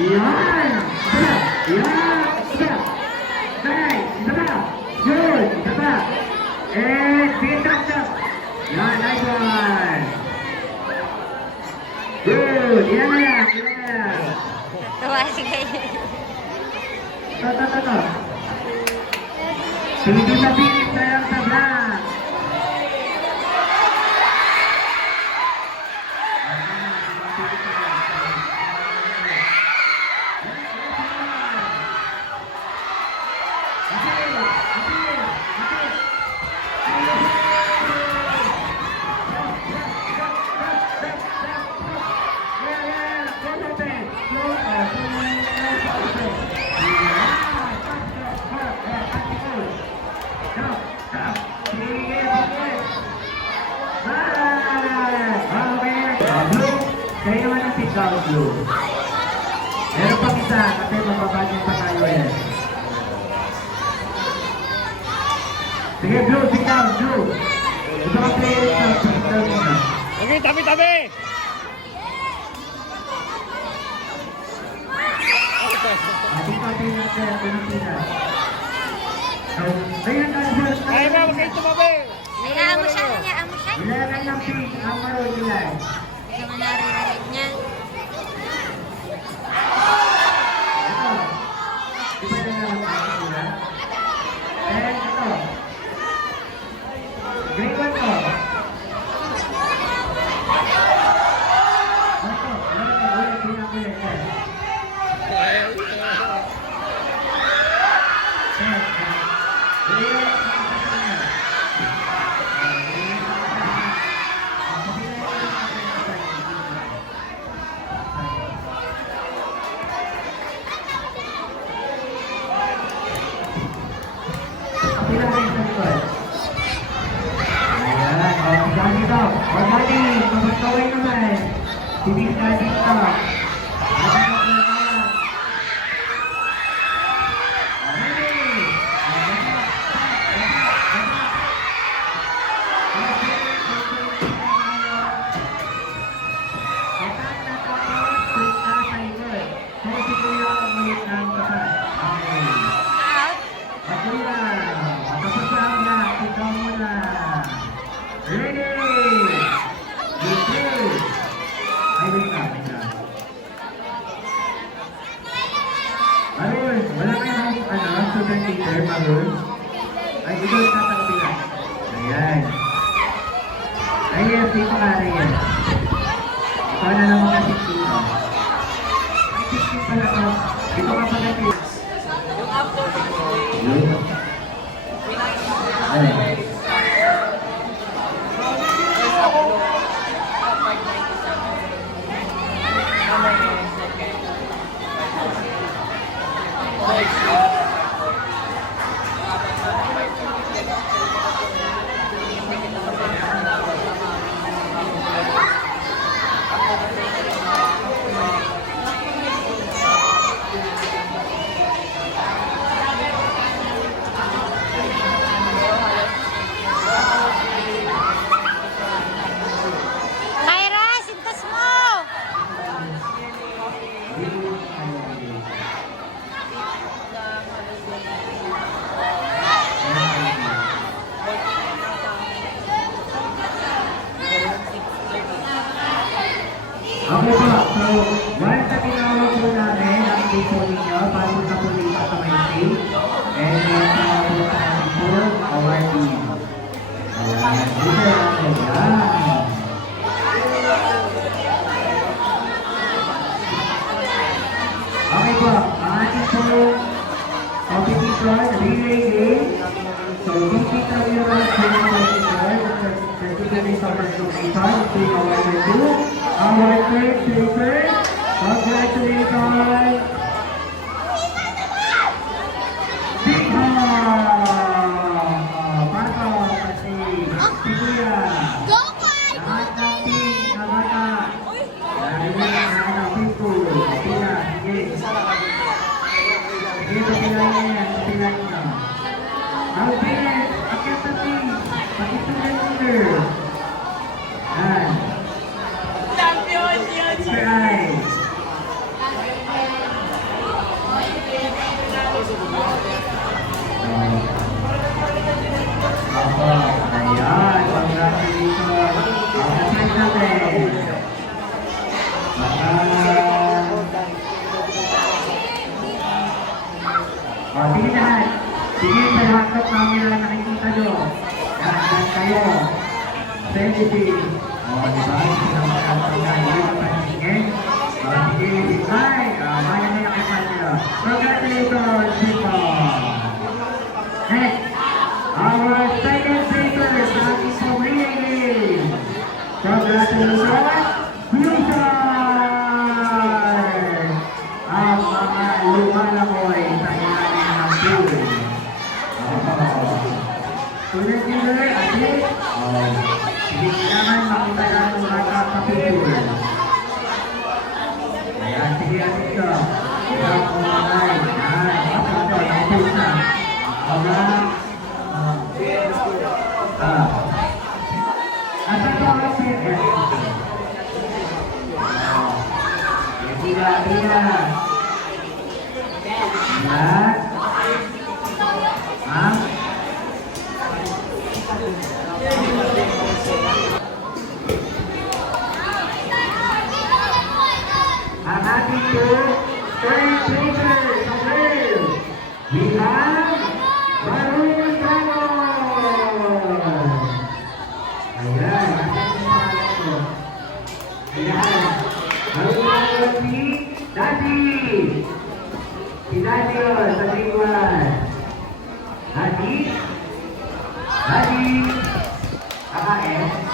Yan! Yan! Isa! Nice! Isa pa! Yun! Isa pa! And pintas up! Yan! Nice one! Good! Yan na lang! Yan na lang! Tawa si kayo. Ito. Hindi na pilit na lang sa black! Kaya naman ang sit down, Blue. Meron pang isa kasi mababagin pa tayo eh. Sige, Blue, sit down, Blue. Ito ang player sa sit down muna. Okay, tabi! Ating papi natin ang Pilipinas. Ayun ang first Ay na, huwag kayo tumabi! Hayaan mo siya. Ilalagay ng pink ang maroon nila. Hindi mo naririnig niya. Ito. Di ba na naman natin nila? And ito. Green one to. Ito. Ulit, pinag-ulit. Ay, ito yung tatakabilan. Ayan. Ayan, dito ka rin yan. Ito na lang mga 16. Ay, 16 pala to. Dito ka pala ito. Yung after Yun. Ayan. Kyra, sintas mo! Okay po, so once na tinawag po namin ang team po ninyo, pasok na po dito sa may team. And then, tinawag po natin po our team. Ayan, dito lang po yan. Okay po, ang ating po competition, relay game. So, compete na yun ang competition. Particularly sa first location, team our two. Our third paper. Congratulations! Bika! Pato, kasi si Kuya. Lahat ng team na bata. Dahil na ng people. Pila, sige. Sige, pila niya. Pila niya. Albert, akit sa team. Pakituloy leader. Yan. Champion! O, sige lahat. Sige sa lahat ng camera na nakikita nyo. Yan kayo. Sensitive. O, di ba? Hindi ka patingin. O, sige. Ay, maya na yung kanya. Congratulations, people. Next. Our second paper is coming from Rini. Congratulations, Fusion! Ang mga lumalamoy sa ilalim ng pool. Tulad nyo na, ate. Hindi kailangan makita lang ng mga kapapipul. Ayan, sige ate ko. Ayan, kumangay. Ayan, kapito, naipul na. Ayan. Asa ko ang pwede? Tira. Ayan. Ang ating third paper sa girl. We have Maroon Dragon. Ayan. Ayan. Maroon Dragon si Daddy. Si Daddy yun sa grade 1. Daddy. Kakain.